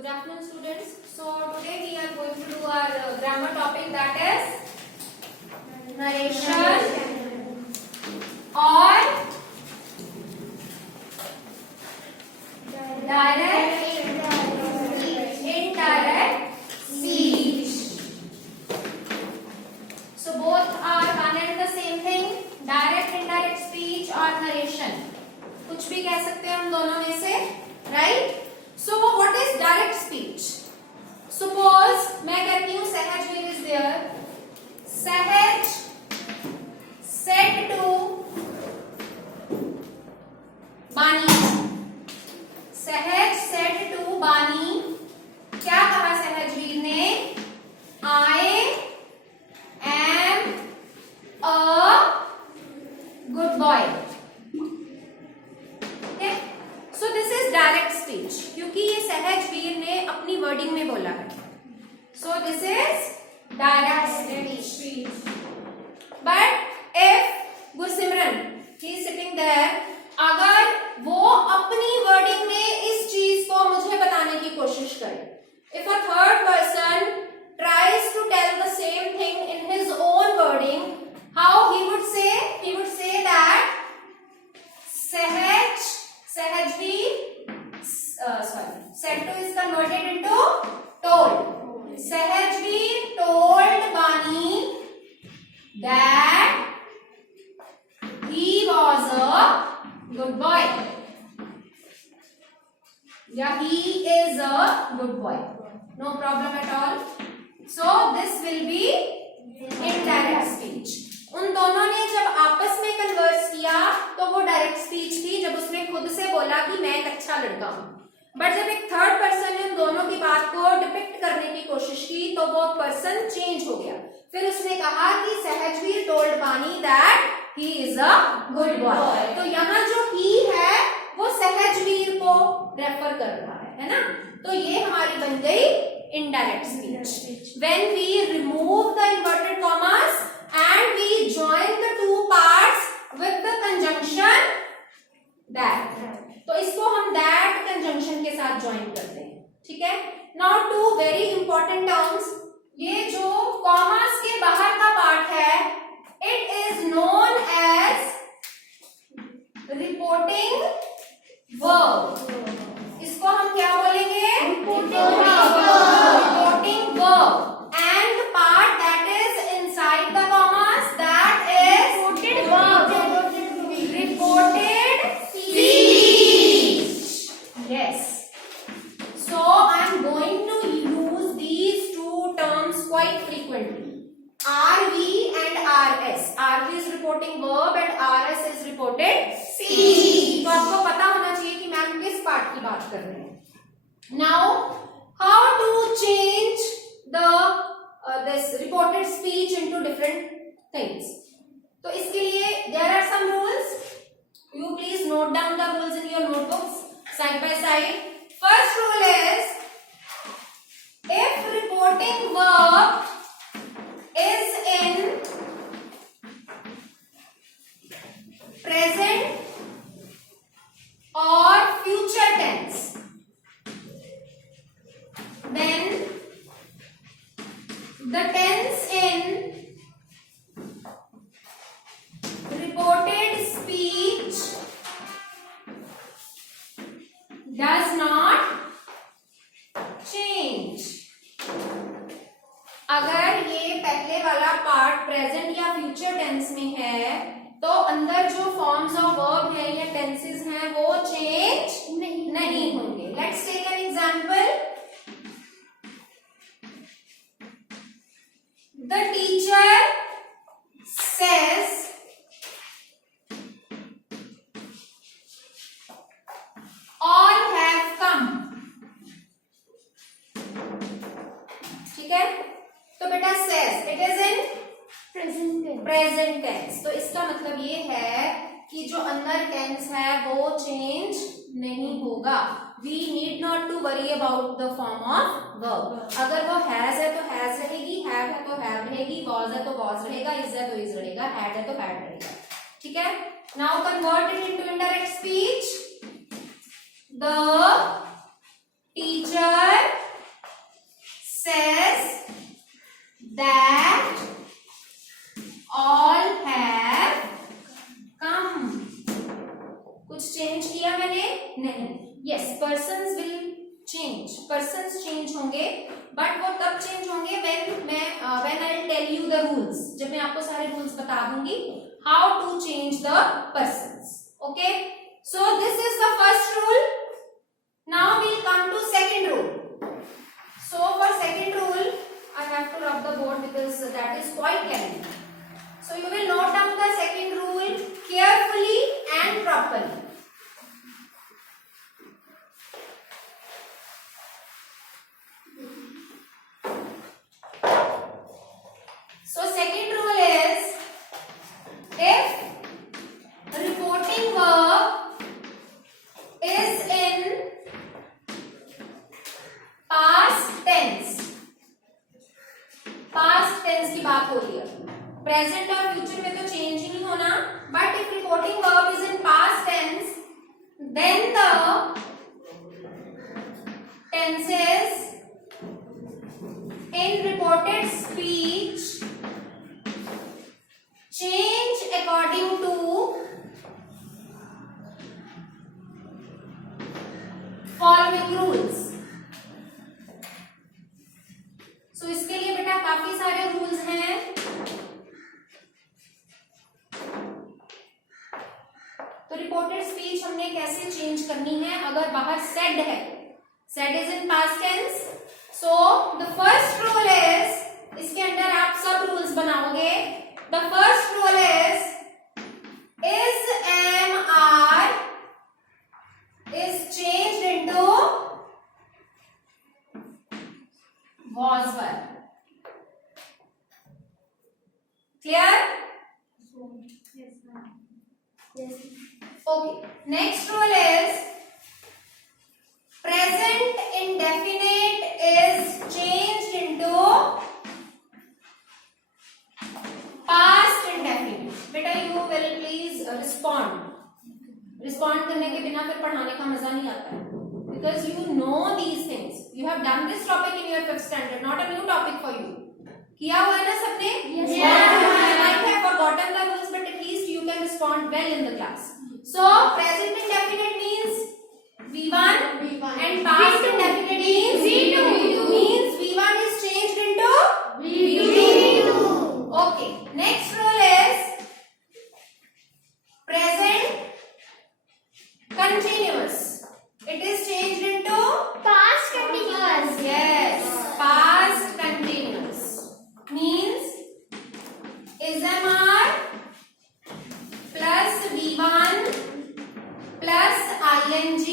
Good afternoon, students. So today we are going to do our grammar topic, that is narration or direct indirect speech. So both are one and the same thing, direct indirect speech or narration. कुछ भी कह सकते हैं हम दोनों में से, right? So what is direct speech? Suppose मैं कहती हूँ सहजवीर is there. सहज said to बानी. सहज said to बानी. क्या कहा सहजवीर ने? I am a good boy. Okay? So this is direct speech क्योंकि ये सहजवीर ने अपनी वर्डिंग में बोला है. So this is direct speech. But if Gursimran he is sitting there, अगर वो अपनी वर्डिंग में इस चीज को मुझे बताने की कोशिश करे, if a third person tries to tell the same thing in his own wording, how he would say? He would say that said to is converted into told. Sahajveer told Bani that he was a good boy. Yeah, he is a good boy. No problem at all. So this will be indirect speech. उन दोनों ने जब आपस में converse किया तो वो direct speech थी, जब उसने खुद से बोला कि मैं एक अच्छा लड़का हूं. बट जब एक थर्ड पर्सन ने उन दोनों की बात को डिपिक्ट करने की कोशिश की तो वो पर्सन चेंज हो गया. फिर उसने कहा कि सहजवीर टोल्ड बानी that he is a good boy. तो यहाँ जो ही है वो सहजवीर को रेफर कर रहा है ना. तो ये हमारी बन गई indirect speech. When we remove the inverted commas and we join the two parts with the conjunction that. तो इसको हम that conjunction के साथ join करते हैं. ठीक है. Now two very important terms. ये जो commas के बाहर का part है, it is known as reporting verb. इसको हम क्या बोलेंगे? Reporting verb. And the part that is inside the commas, that is reported speech. Yes. So I am going to use these two terms quite frequently. RV and RS. RV is reporting verb and RS is reported speech. तो आपको पता होना चाहिए कि ma'am किस part की बात कर रहे हैं. Now, how to change the this reported speech into different things? तो इसके लिए there are some rules. You please note down the rules in your notebooks side by side. First rule is, if reporting verb is in present or future tense, then the tense in reported speech does not change. अगर ये पहले वाला part present या future tense में है तो अंदर जो फॉर्म्स ऑफ वर्ब है या टेंसेस हैं वो चेंज नहीं होंगे. Let's take an example. The teacher says all have come. ठीक है. तो बेटा says it is in present tense. तो इसका मतलब ये है कि जो अंदर टेंस है वो चेंज नहीं होगा. We need not to worry about the form of verb. अगर वो has है तो has रहेगी, have है तो have रहेगी, was है तो was रहेगा, is है तो is रहेगा, had है तो had रहेगा. ठीक है. Now convert it into indirect speech. The teacher persons will change, persons change होंगे, बट वो तब चेंज होंगे when I tell you the rules, जब मैं आपको सारे रूल्स बता दूंगी how to change the persons. Okay, so this is the first rule. Now we'll come to second rule. So for second rule I have to rub the board because that is quite challenging. So you will note down the second rule carefully and properly. So second rule is, if reporting verb is in past tense, past tense की बात हो रही है, present और future में तो change ही नहीं होना, but if reporting verb is in past tense then the tenses in reported speech change according to following rules. So इसके लिए बेटा काफी सारे रूल्स हैं. तो रिपोर्टेड स्पीच हमने कैसे चेंज करनी है, अगर बाहर सेड है, said is in past tense, so the first rule is, इसके अंदर आप सब रूल्स बनाओगे. The first rule is am are is changed into was were. Clear? Yes, ma'am. Yes. Okay. Next rule is present indefinite is changed into past indefinite. Beta, you will please respond. Respond करने के बिना फिर पढ़ाने का मजा नहीं आता है. Because you know these things. You have done this topic in your 5th standard, not a new topic for you. किया हुआ है ना सबने? Yes. You might have forgotten the rules, but at least you can respond well in the class. So present indefinite means V1, and past indefinite means V2. Means V1 is changed into V2. Okay. Next rule is present continuous. It is changed into Past continuous. yes, past continuous. Means is MR plus V1 plus ING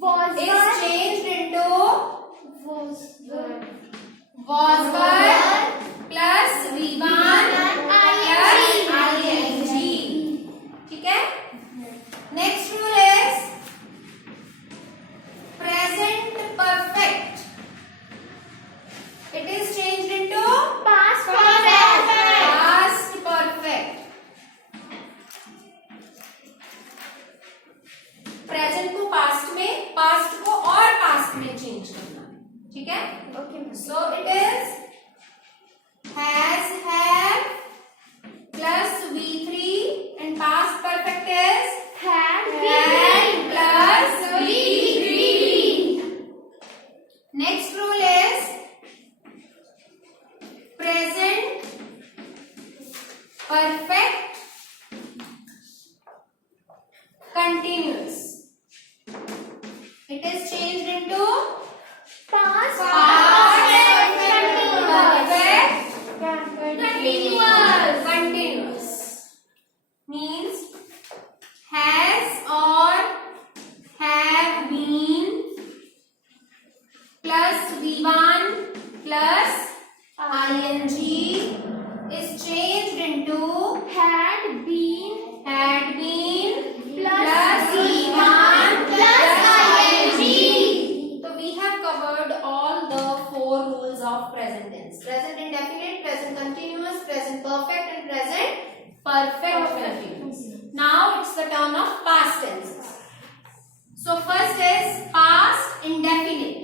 Was is were. changed into Was were. was were plus V1 plus ING. ठीक है? Next rule is present perfect. It is changed into Past perfect. past perfect. Present को past में, past को और past में change करना. ठीक है? Okay, ma'am. So it is has, have plus V3 and past perfect is Had had plus V3. Next rule is present perfect continuous. It is changed into Past perfect continuous. Means has or have been plus V1 plus ING is changed into Had been plus V1 plus ING. So we have covered all the 4 rules of present tense: present indefinite, present continuous, present perfect, and present perfect continuous. Now it's the turn of past tenses. So first is past indefinite.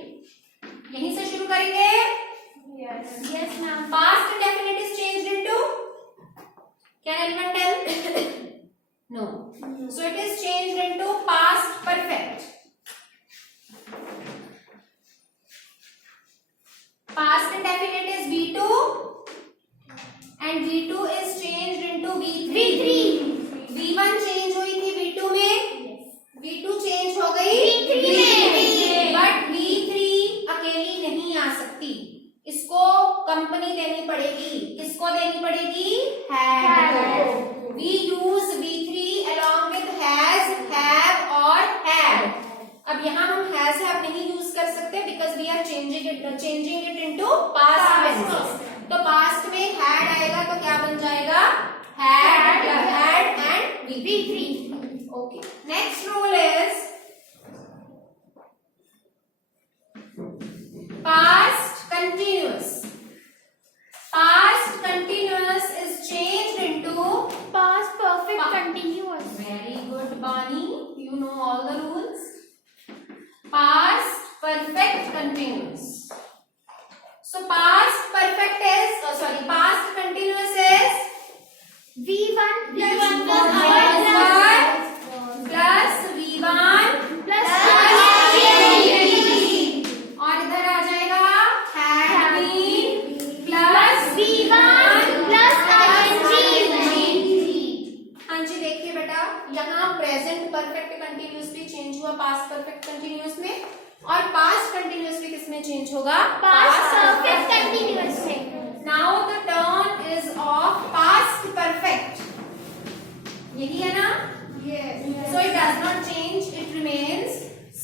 यहीं से शुरू करेंगे. Yes. Yes, ma'am. Past indefinite is changed into, can anyone tell? No. So it is changed into past perfect. we are changing it into past tenses. तो past में had आएगा तो क्या बन जाएगा? Had and V3. Okay. Next rule is past continuous. Past continuous is changed into Past perfect continuous. very good, Bani. You know all the rules. Past perfect continuous. So past perfect is past continuous is V1 plus V1 plus V1 plus और इधर आ जाएगा had been plus V1 plus हाँ जी, देखिए बेटा, यहाँ present perfect continuously change हुआ past perfect continuous में, और पास्ट कंटिन्यूअसली किस में चेंज होगा? Past perfect continuous में. Now the term is of past perfect, यही है ना? So it does not change, it remains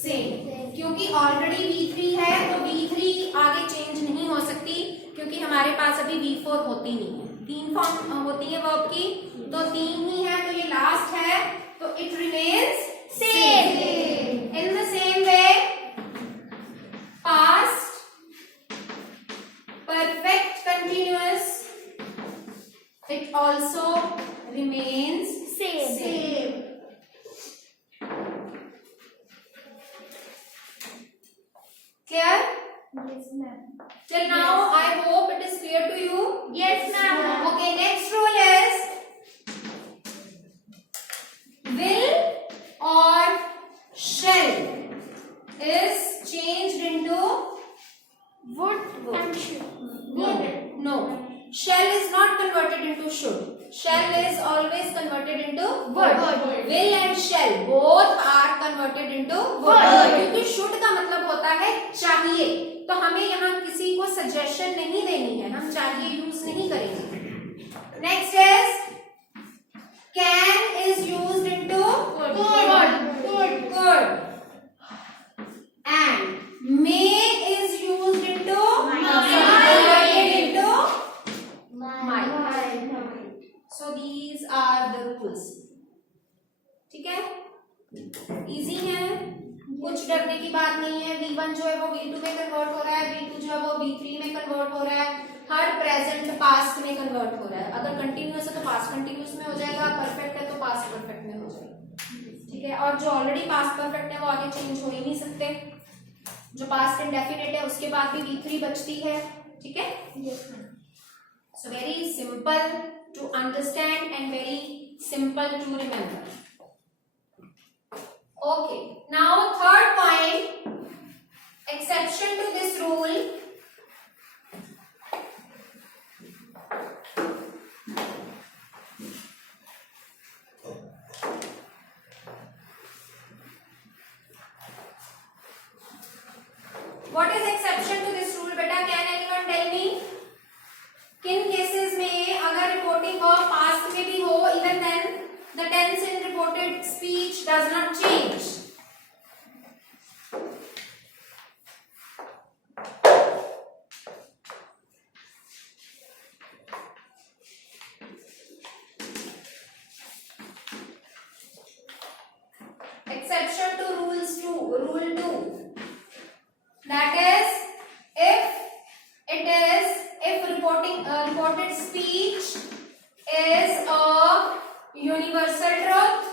same, क्योंकि ऑलरेडी V3 है तो V3 आगे चेंज नहीं हो सकती, क्योंकि हमारे पास अभी V4 होती नहीं है. 3 फॉर्म होती है वर्ब की, तो 3 ही है, तो ये लास्ट है, तो it remains same. In the same way past perfect continuous, it also remains same. Clear? Yes, ma'am. Till now I hope it is clear to you. Yes, ma'am. Okay, next rule is will or shall is changed into Would and should. no. Shall is not converted into should. Shall is always converted into would. Will and shall both are converted into would. क्योंकि should का मतलब होता है चाहिए, तो हमें यहाँ किसी को सजेशन नहीं देनी है, हम चाहिए यूज नहीं करेंगे. Next is can is used into could. And may is used into might. So these are the rules. ठीक है, इजी है, कुछ डरने की बात नहीं है. V1 जो है वो V2 में कन्वर्ट हो रहा है, V2 जो है वो V3 में कन्वर्ट हो रहा है, हर प्रेजेंट पास्ट में कन्वर्ट हो रहा है. अगर कंटिन्यूअस है तो पास्ट कंटिन्यूअस में हो जाएगा, परफेक्ट है तो पास्ट परफेक्ट में हो जाएगा. ठीक है, और जो ऑलरेडी पास्ट परफेक्ट है वो आगे चेंज हो ही नहीं सकते. जो पास्ट इंडेफिनिट है उसके बाद भी V3 बचती है. ठीक है, so very simple to understand and very simple to remember. Okay, now third point, exception to this rule. What is exception to this rule beta? Can anyone tell me? किन cases में अगर reporting verb past में भी हो, even then the tense in reported speech does not change. Exception to rule 2. That is if reported speech is a universal truth,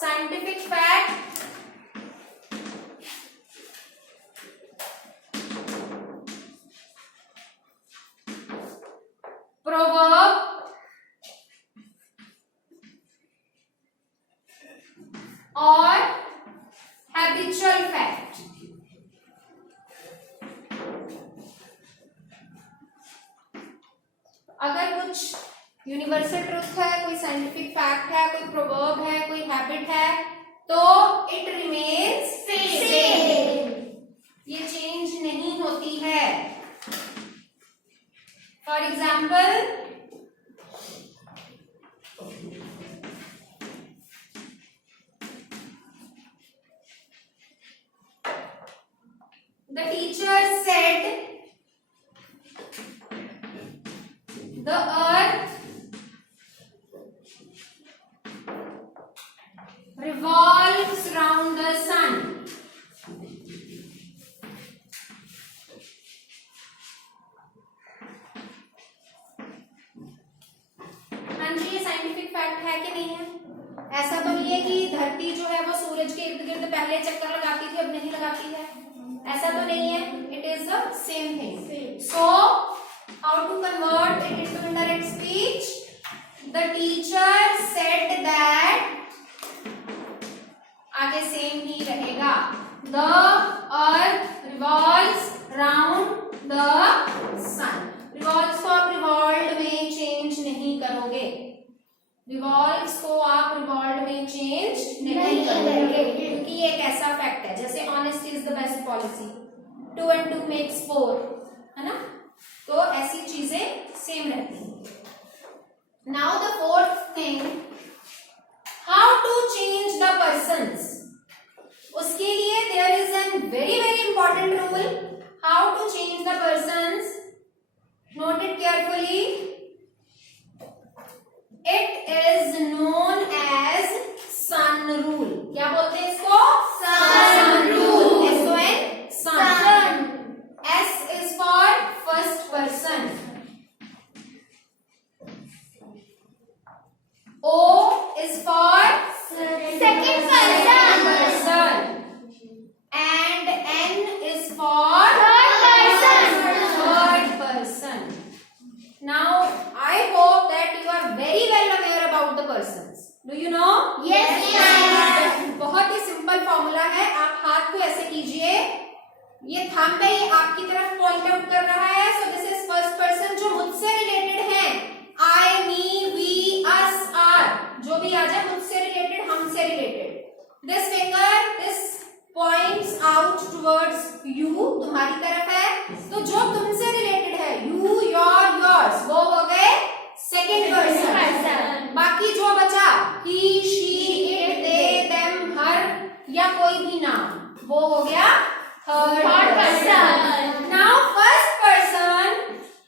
scientific fact, proverb, और habitual fact. अगर कुछ universal truth है, कोई scientific fact है, कोई proverb है, कोई habit है, तो इट रिमेन्स सेम, ये चेंज नहीं होती है. For example revolves round the sun. हाँ जी, ये साइंटिफिक फैक्ट है कि नहीं है? ऐसा तो नहीं है कि धरती जो है वो सूरज के इर्द गिर्द पहले चक्कर लगाती थी, अब नहीं लगाती है, ऐसा तो नहीं है. It is the same thing. So how to convert it into indirect speech? The teacher said that, आगे सेम ही रहेगा. The earth revolves round the sun. Revolves को आप रिवॉल्व में चेंज नहीं करोगे. रिवॉल्व्स को आप रिवॉल्व में चेंज नहीं करोगे, क्योंकि ये एक ऐसा फैक्ट है जैसे honesty is the best policy, 2 and 2 makes 4, है ना? तो ऐसी चीजें सेम रहती हैं. Now the fourth thing, how to change the persons. उसके लिए there is an very very important rule. How to change the persons, note it carefully. It is known as son rule. क्या बोलते हैं इसको? Son rule. SON, son. S is for first person. O is for Second person. And N is for third person. Now I hope that you are very well aware about the persons. Do you know? Yes, ma'am. बहुत ही simple formula है. आप हाथ को ऐसे कीजिए, ये thumb है, ये आपकी तरफ पॉइंट आउट कर रहा है. सो दिस इज फर्स्ट पर्सन जो मुझसे रिलेटेड है. आई, मी, वी, अस, आर, जो भी आ जाए मुझसे रिलेटेड, हमसे related. This finger, this points out towards you, तुम्हारी तरफ है. तो जो तुमसे रिलेटेड है, यू, योर, योर्स, वो हो गए सेकेंड पर्सन. बाकी जो बचा, ही, शी, इट, दे, देम, हर या कोई भी नाम, वो हो गया third person. Now first person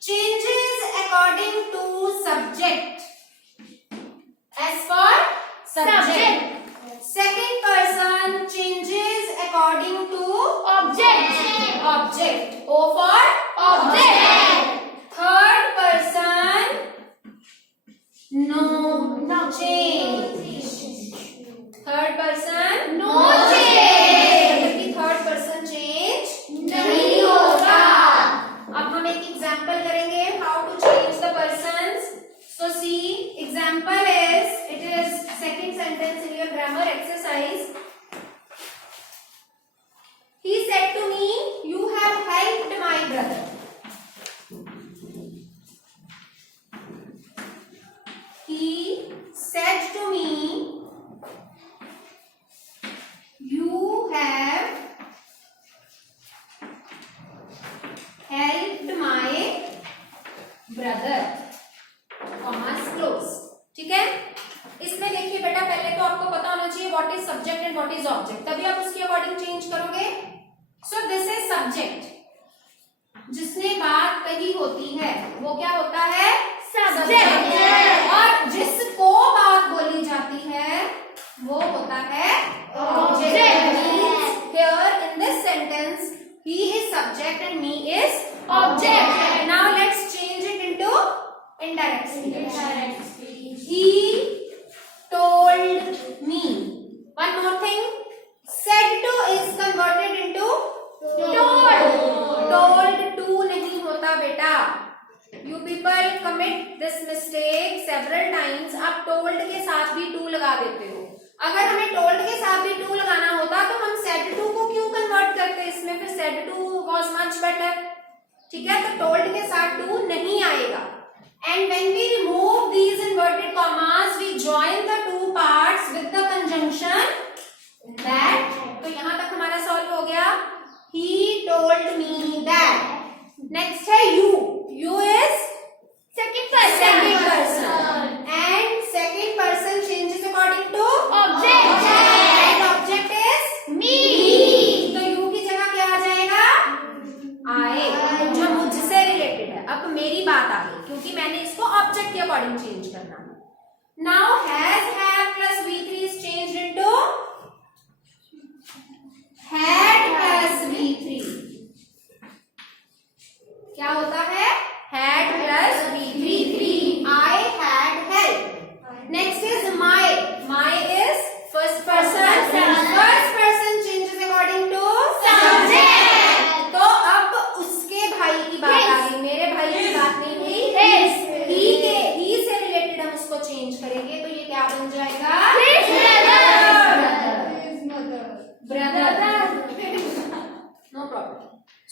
changes according to subject. S for subject. Second person changes according to Object. object. O for Object. Third person no change. Third person No change. जबकि third person change नहीं होगा. अब हम एक example करेंगे how to change the persons. So see, example is, it is second sentence in your grammar exercise. He said to me, you have helped my brother. He said to me, you have helped my brother. Commas close. ठीक है? इसमें देखिए बेटा, पहले तो आपको पता होना चाहिए what is subject and what is object, तभी आप उसके अकॉर्डिंग चेंज करोगे. सो दिस इज सब्जेक्ट. जिसने बात कही होती है वो क्या होता है? Subject. और जिसको बात बोली जाती है वो होता है Object. Here in this sentence, he is subject and me is Object. Now let's change it into indirect speech. Indirect speech. He told me. One more thing. Said to is converted into Told. Told to नहीं होता बेटा. You people commit this mistake several times. आप told के साथ भी to लगा देते हो. अगर हमें told के साथ भी to लगाना होता तो हम said to को क्यों convert करते? इसमें फिर said to was much better. ठीक है? तो told के साथ to नहीं आएगा. And when we remove these inverted commas, we join the two parts with the conjunction that. तो यहाँ तक हमारा solve हो गया. He told me that. Next है you. You is Second person. second person. And second person changes according to Object. And object is Me. तो you की जगह क्या आ जाएगा? I. जो मुझसे रिलेटेड है. अब मेरी बात आ गई क्योंकि मैंने इसको ऑब्जेक्ट के अकॉर्डिंग चेंज करना है. Now has, have plus V3 is changed into had plus V3 क्या होता है? had plus V3. I had help. Next is my. My is first person. First person changes according to subject. तो अब उसके भाई की बात आ गई, मेरे भाई की बात नहीं हुई. he से रिलेटेड हम उसको चेंज करेंगे, तो ये क्या बन जाएगा? brother. No problem.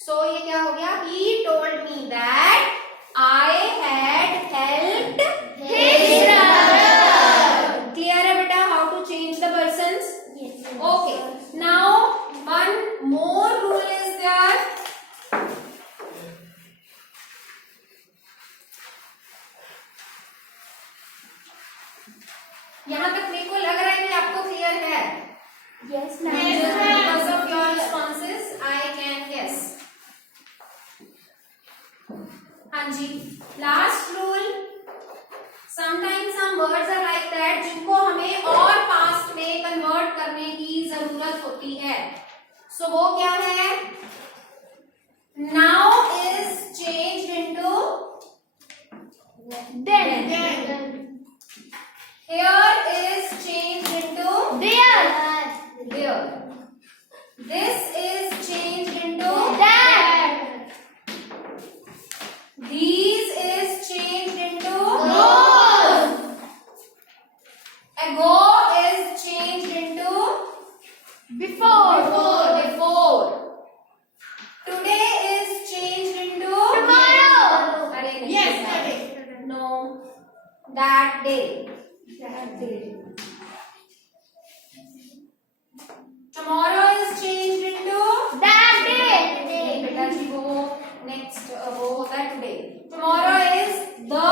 So ये क्या हो गया? He told me that I had helped his brother. Clear है बेटा how to change the persons? Yes. Okay. Now one more rule is there. यहाँ तक मेरे को लग रहा है कि आपको क्लियर है. Yes, Just ma'am. because of your responses, I can guess. हाँ जी. Last rule. Sometimes some words are like that जिनको हमें और past में convert करने की जरूरत होती है. So वो क्या है? Now is changed into Then. here is changed into There. there. This is changed into That. these is changed into Those. ago is changed into Before. before. Today is changed into Tomorrow. अरे नहीं Yesterday. no that day. Tomorrow is changed into That day. बेटा जी वो next वो होता है today. Tomorrow is the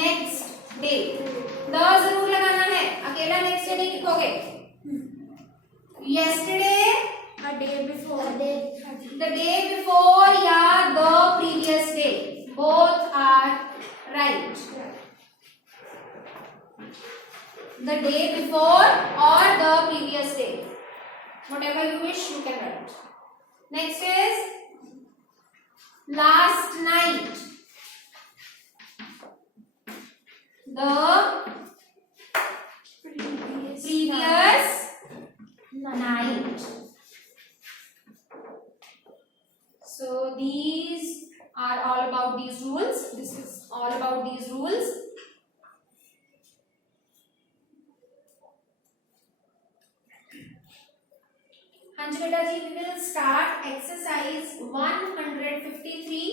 next day. The जरूर लगाना है, अकेला next day नहीं लिखोगे. Yesterday, A day before. the day before या the previous day, both are right. The day before or the previous day, whatever you wish you can write. Next is last night. The previous night. So these are all about these rules. This is all about these rules. हाँ जी बेटा जी, we will start exercise 153.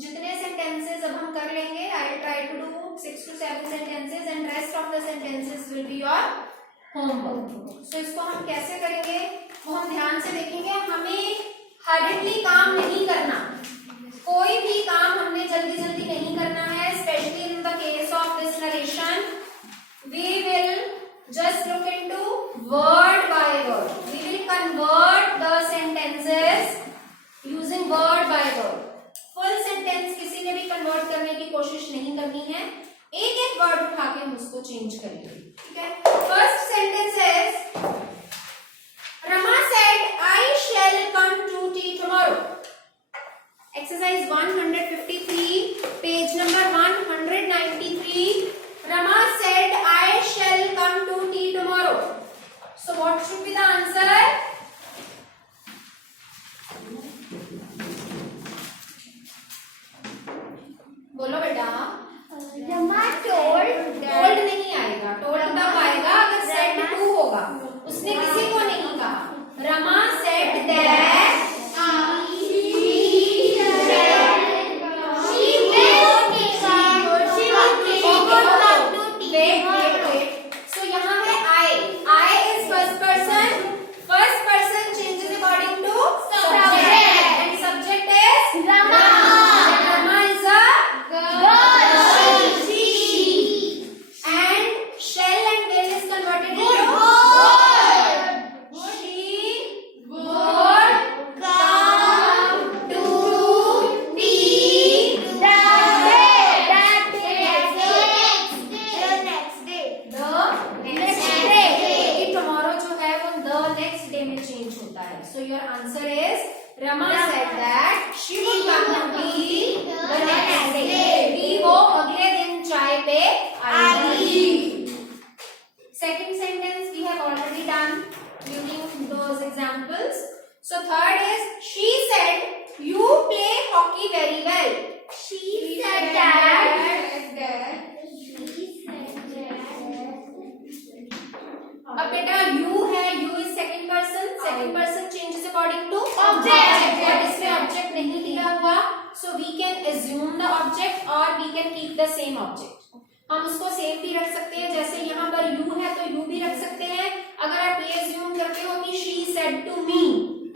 जितने sentences अब हम कर लेंगे, I will try to do 6 to 7 sentences and rest of the sentences will be your homework. So इसको हम कैसे करेंगे वो हम ध्यान से देखेंगे. हमें hurriedly काम नहीं करना, कोई भी काम हमने जल्दी जल्दी नहीं करना है. Especially in the case of this narration, we will just look into word by word. We will convert the sentences using word by word. Full sentence किसी ने भी convert करने की कोशिश नहीं करनी है. एक एक word उठा के हम उसको change करेंगे. ठीक है? First sentence is Rama said, "I shall come to tea tomorrow." Exercise 153, page number 193. Rama said, "I shall come to tea tomorrow." So what should be the answer? बोलो बेटा. Rama told. टोल्ड नहीं आएगा, told तब आएगा अगर said to होगा. उसने किसी को नहीं कहा. Rama said that wait So your answer is Rama said that she would come to tea the next day. कि वो अगले दिन चाय पे आएगी. Second sentence we have already done using those examples. So third is she said you play hockey very well. She said that. अब बेटा you है, you is second person changes according to Object. और इसमें object नहीं दिया हुआ, so we can assume the object or we can keep the same object. हम उसको सेम भी रख सकते हैं, जैसे यहाँ पर you है तो you भी रख सकते हैं. अगर आप ये assume करते हो कि she said to me,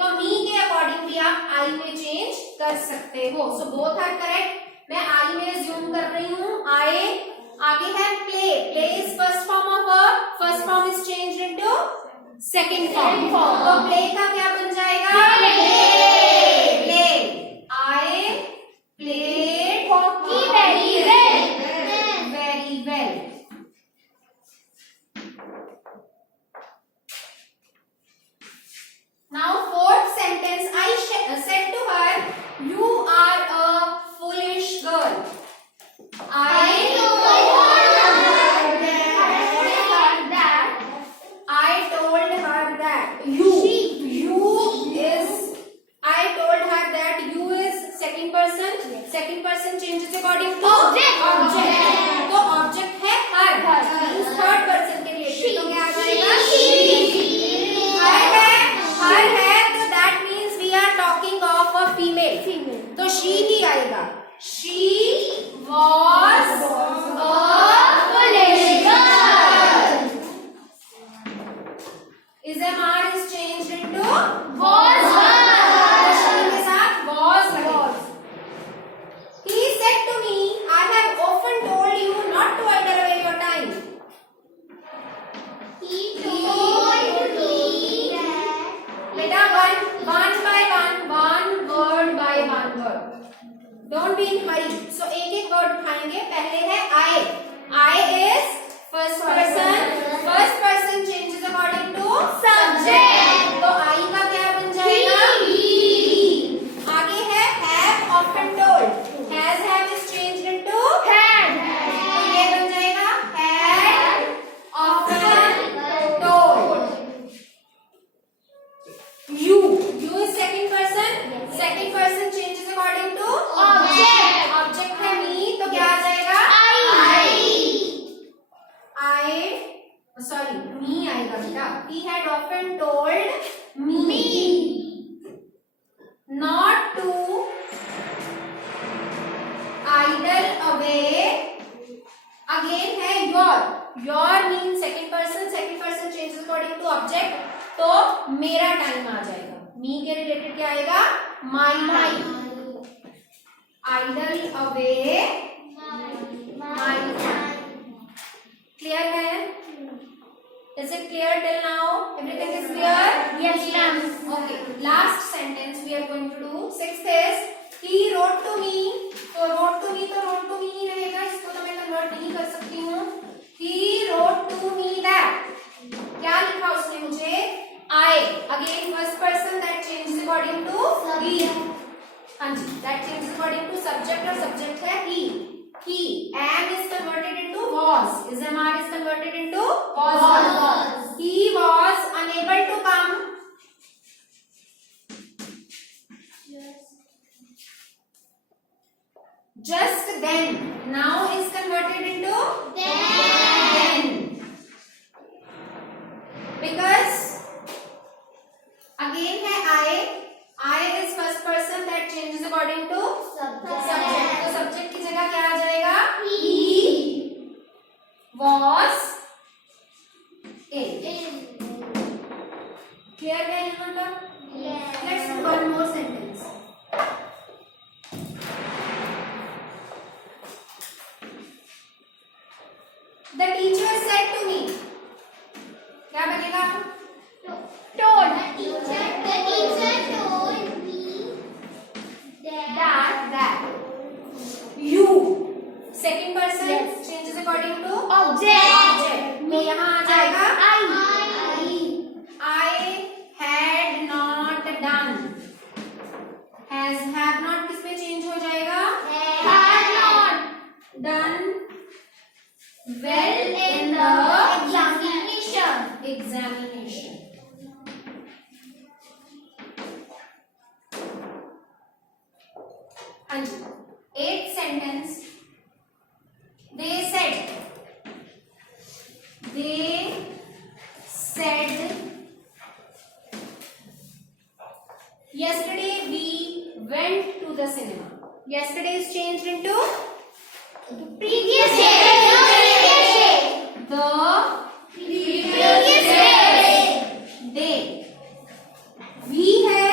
तो me के अकॉर्डिंग भी आप I में चेंज कर सकते हो. So both are correct. मैं I में assume कर रही हूँ. I आगे है play. Play is first form of verb. First form is changed into second form. तो play का क्या बन जाएगा? Play. I played hockey very well. Very well. Now fourth sentence, I said to her, you are a foolish girl. I told her that you is second person changes according to object. तो object है her, means third person के लिए तो क्या आ जाएगा? her है तो that means we are talking of a female. तो she ही आएगा. She was a foolish girl. Is MR is changed into was. She के साथ was लगेगा. He said to me, I have often told you not to idle away your time. He told me that. बेटा one by one word by one word. Don't be in hurry. So एक word उठाएंगे. पहले है I is first person changes according to subject. तो I का क्या बन जाएगा? He. आगे है have often told. Has have is changed into Had. तो ये बन जाएगा had often told. You is second person changes according to object है me तो क्या आ जाएगा? me आएगा बेटा. He had often told me not to idle away. Again है your means second person changes according to object. तो मेरा time आ जाएगा. me के रिलेटेड क्या आएगा? my time. idle away my time. Clear है? Is it clear till now? Everything is clear? Yes, ma'am. Okay. Last sentence we are going to do. Sixth is he wrote to me. तो wrote to me ही रहेगा. इसको तो मैं convert नहीं कर सकती हूँ. He wrote to me that. क्या लिखा उसने मुझे? I. Again first person that changes according to he. हाँ जी. That changes according to subject और subject है he. He. Am is converted into was. Is MR is converted into was. He was unable to come. Just then. Now is converted into then. Because again है I is first person that changes according to subject. तो subject की जगह क्या आ जाएगा? He was in. Clear है यहाँ तक? Let's do one more sentence. The teacher said to me. क्या बनेगा? Told. The teacher told me that You. Second person changes according to object. तो यहाँ आ जाएगा I I had not well in the examination. हाँ जी, 8th sentence. They said yesterday we went to the cinema. Yesterday is changed into previous day. the Previous day. We है,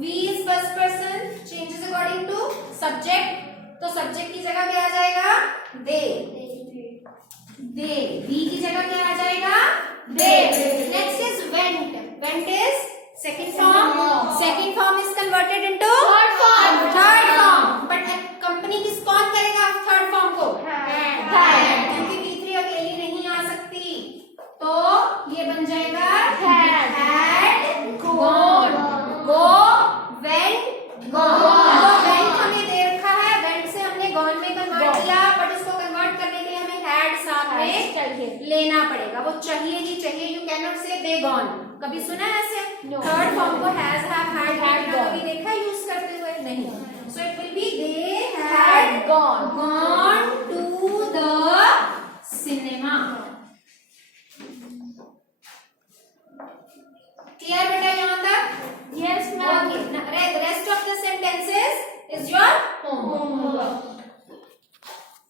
we is first person, changes according to subject. तो subject की जगह क्या आ जाएगा? they. we की जगह क्या आ जाएगा? they. Next is went. Went is second form. Second form is converted into Third form. Third form. But company कौन करेगा थर्ड फॉर्म को? क्योंकि V3 अकेली नहीं आ सकती, तो ये बन जाएगा had gone. go went gone. तो went हमें दे रखा है, went से हमने gone में कन्वर्ट किया, बट इसको कन्वर्ट करने के लिए हमें had साथ में लेना पड़ेगा. वो चाहिए ही चाहिए. You cannot say they gone. कभी सुना है ऐसे? थर्ड फॉर्म को has, have, had कभी देखा यूज करते हुए? नहीं. So it will be they had gone